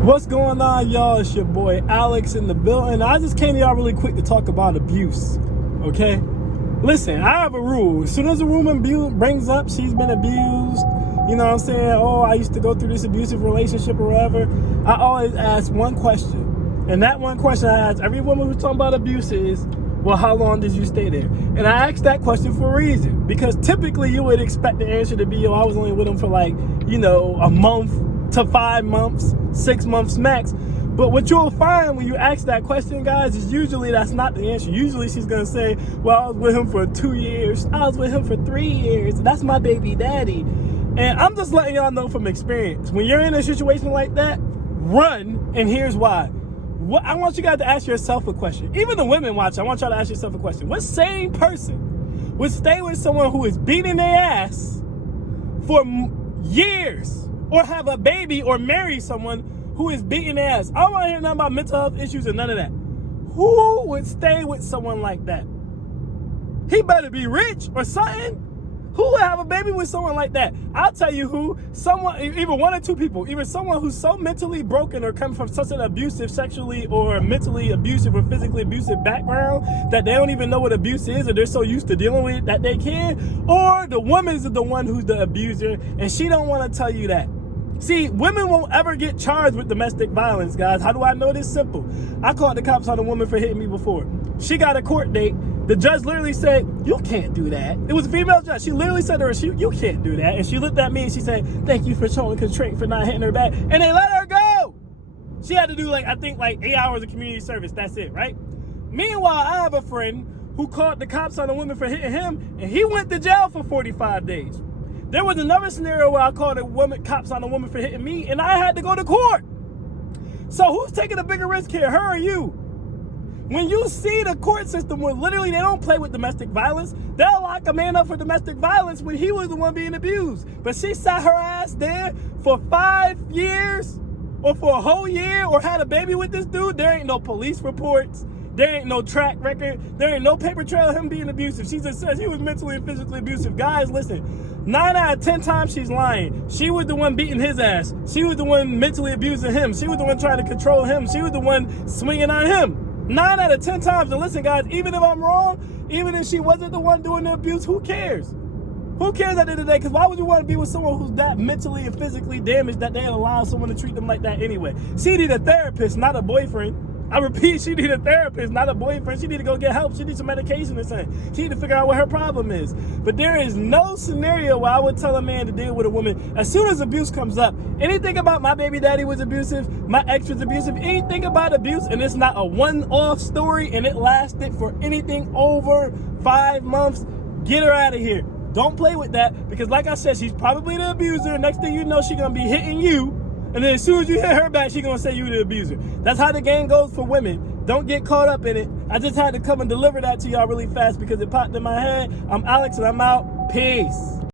What's going on, y'all? It's your boy Alex in the building. I just came to y'all really quick to talk about abuse, okay? Listen, I have a rule. As soon as a woman brings up she's been abused, you know what I'm saying? Oh, I used to go through this abusive relationship or whatever. I always ask one question. And that one question I ask every woman who's talking about abuse is, well, how long did you stay there? And I ask that question for a reason. Because typically you would expect the answer to be, oh, I was only with him for like, a month to 5 months, 6 months max. But what you'll find when you ask that question, guys, is usually that's not the answer. Usually she's going to say, well, I was with him for 2 years. I was with him for 3 years. That's my baby daddy. And I'm just letting y'all know from experience. When you're in a situation like that, run, and here's why. I want you guys to ask yourself a question. Even the women watching, I want y'all to ask yourself a question. What sane person would stay with someone who is beating their ass for years, or have a baby or marry someone who is beating their ass? I don't want to hear nothing about mental health issues or none of that. Who would stay with someone like that? He better be rich or something. Who would have a baby with someone like that? I'll tell you who. Someone, either one or two people. Either someone who's so mentally broken or coming from such an abusive, sexually or mentally abusive or physically abusive background that they don't even know what abuse is, or they're so used to dealing with it that they can. Or the woman's the one who's the abuser and she don't want to tell you that. See, women won't ever get charged with domestic violence, guys. How do I know this? Simple. I called the cops on a woman for hitting me before. She got a court date. The judge literally said, you can't do that. It was a female judge. She literally said to her, you can't do that. And she looked at me and she said, thank you for showing constraint for not hitting her back. And they let her go. She had to do I think 8 hours of community service. That's it, right? Meanwhile, I have a friend who called the cops on a woman for hitting him, and he went to jail for 45 days. There was another scenario where I called cops on a woman for hitting me, and I had to go to court. So who's taking a bigger risk here, her or you? When you see the court system where literally they don't play with domestic violence, they'll lock a man up for domestic violence when he was the one being abused. But she sat her ass there for 5 years or for a whole year or had a baby with this dude. There ain't no police reports. There ain't no track record. There ain't no paper trail of him being abusive. She just says he was mentally and physically abusive. Guys, listen, 9 out of 10 times she's lying. She was the one beating his ass. She was the one mentally abusing him. She was the one trying to control him. She was the one swinging on him. 9 out of 10 times. And listen, guys, even if I'm wrong, even if she wasn't the one doing the abuse, who cares? Who cares at the end of the day? Because why would you want to be with someone who's that mentally and physically damaged that they allow someone to treat them like that anyway? She need a therapist, not a boyfriend. I repeat, she need a therapist, not a boyfriend. She need to go get help. She needs some medication or something. She need to figure out what her problem is. But there is no scenario where I would tell a man to deal with a woman. As soon as abuse comes up, anything about my baby daddy was abusive, my ex was abusive, anything about abuse, and it's not a one-off story and it lasted for anything over 5 months, get her out of here. Don't play with that, because like I said, she's probably the abuser. Next thing you know, she's going to be hitting you. And then as soon as you hit her back, she's going to say you the abuser. That's how the game goes for women. Don't get caught up in it. I just had to come and deliver that to y'all really fast because it popped in my head. I'm Alex and I'm out. Peace.